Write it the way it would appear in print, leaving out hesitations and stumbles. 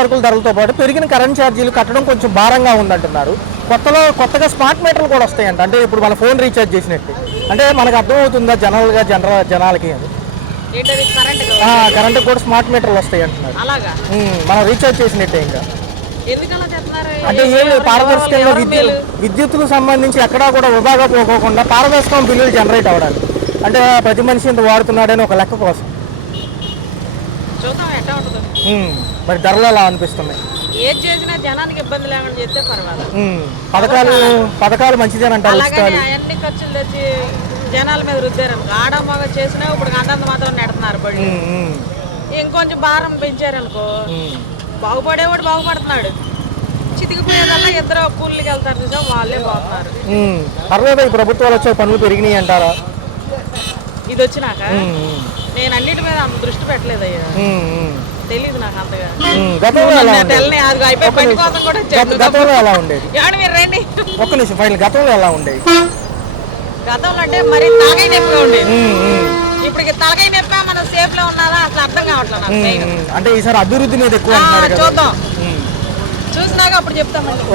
సరుకుల ధరలతో పాటు పెరిగిన కరెంట్ ఛార్జీలు కట్టడం కొంచెం భారంగా ఉందంటున్నారు. కొత్తగా స్మార్ట్ మీటర్లు కూడా వస్తాయంట. అంటే ఇప్పుడు మన ఫోన్ రీఛార్జ్ చేసినట్టు. అంటే మనకు అర్థమవుతుందా జనాలకి అది కరెంట్ కూడా స్మార్ట్ మీటర్లు వస్తాయి అంటున్నారు. మనం రీఛార్జ్ చేసినట్టే. ఇంకా అంటే ఏం లేదు, పారదర్శకంగా విద్యుత్తుకు సంబంధించి ఎక్కడా కూడా వృధాగా పోకోకుండా పారదర్శకం బిల్లులు జనరేట్ అవ్వడానికి. అంటే ప్రతి మనిషి ఇంత వాడుతున్నాడని ఒక లెక్క కోసం. మరి ధరలు ఎలా అనిపిస్తున్నాయి? ఏది చేసినా జనానికి ఇబ్బంది లేకుండా చేస్తే పర్వాలేదు. పథకాలు మంచిదేనంటారు. అన్ని ఖర్చులు తెచ్చి జనాల మీద రుద్దారు. ఆడమ్మగ చేసినా ఇప్పుడు అంతంత మాత్రం నెడుతున్నారు బడి. ఇంకొంచెం భారం పెంచారనుకో బాగుపడేవాడు బాగుపడుతున్నాడు. చితికిపోయేదల్లా ఇద్దరు కూలీకి వెళ్తారు చూసా, వాళ్ళే పోతున్నారు. పర్లేదు, ఈ ప్రభుత్వాలు వచ్చే పనులు పెరిగినాయి అంటారా? ఇది వచ్చినాక నేను అన్నిటి మీద అంత దృష్టి పెట్టలేదయ్యా, తెలీదు నాకు అంతగా. గతంలో ఎలా రండి ఒక్క నిమిషం ఫైనల్, గతంలో ఎలా ఉండేది? గతంలో అంటే మరి తలకాయ నొప్పిగా ఉండేది. ఇప్పుడు తలకాయ నొప్పి మనం సేఫ్ లో ఉన్నారా అసలు అర్థం కావట్లేదు. అంటే ఈసారి అభివృద్ధి మీద ఎక్కువ చూద్దాం, చూసినాక అప్పుడు చెప్తామండి.